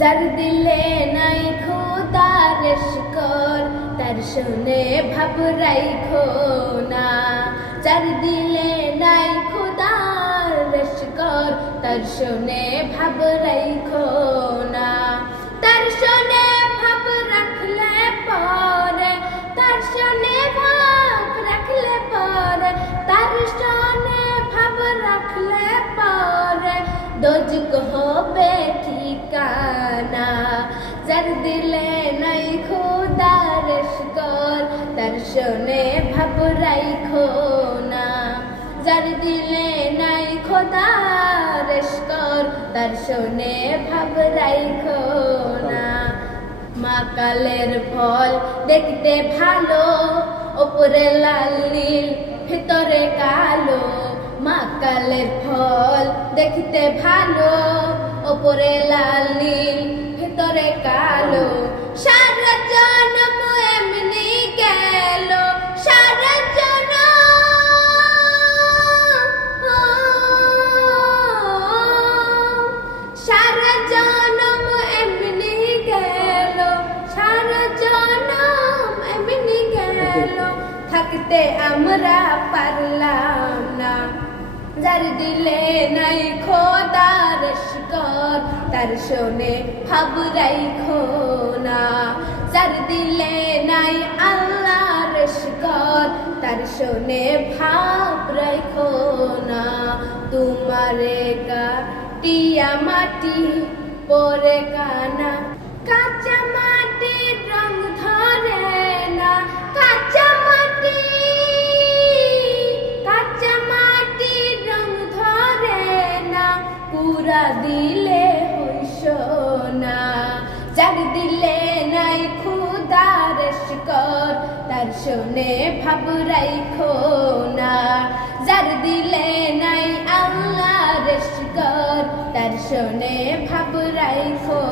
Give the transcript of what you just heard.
যার দিলে নাই খোদার শুকর তার শুনে ভাব রাইখো না। যার দিলে নাই খোদার শুকর তার শুনে ভাব রাইখো না। তার শুনে ভাব রাখলে পরে, তার শুনে ভাব রাখলে পরে, তার শুনে ভাব রাখলে পরে দোজক হবে ঠিকানা। যার দিলে নাই খোদার শুকর তার শুনে ভাব রাইখো না। যার দিলে নাই খোদার শুকর তার শুনে ভাব রাইখো না। মাকালের ফল দেখতে ভালো, ওপরে লাল নীল ভেতরে কালো। মাকালের ফল দেখতে ভালো, ওপরে লাল নীল ভেতরে কালো। সারা জন্ম এমনি গেল, সারা জন্ম সারা জন্ম এমনি গেল, সারা জন্ম এমনি গেল, থাকতে আমরা পারলাম না। যার দিলে নাই খোদার শুকর তার শুনে ভাব রাইখো না। যার দিলে নাই আল্লাহর শুকর তার শুনে ভাব রাইখো না। তোমারে কাটিয়া মাটি পরে কানা, কাঁচা মাটির রং ধরে না। কাঁচা মাটি, কাঁচা মাটির রং ধরে না, পুরা দিলে হইস না। যার দিলে নাই খোদার শুকর তার শুনে ভাব রাইখো না। যার দিলে নাই আল্লাহর শুকর তার শুনে ভাব রাইখো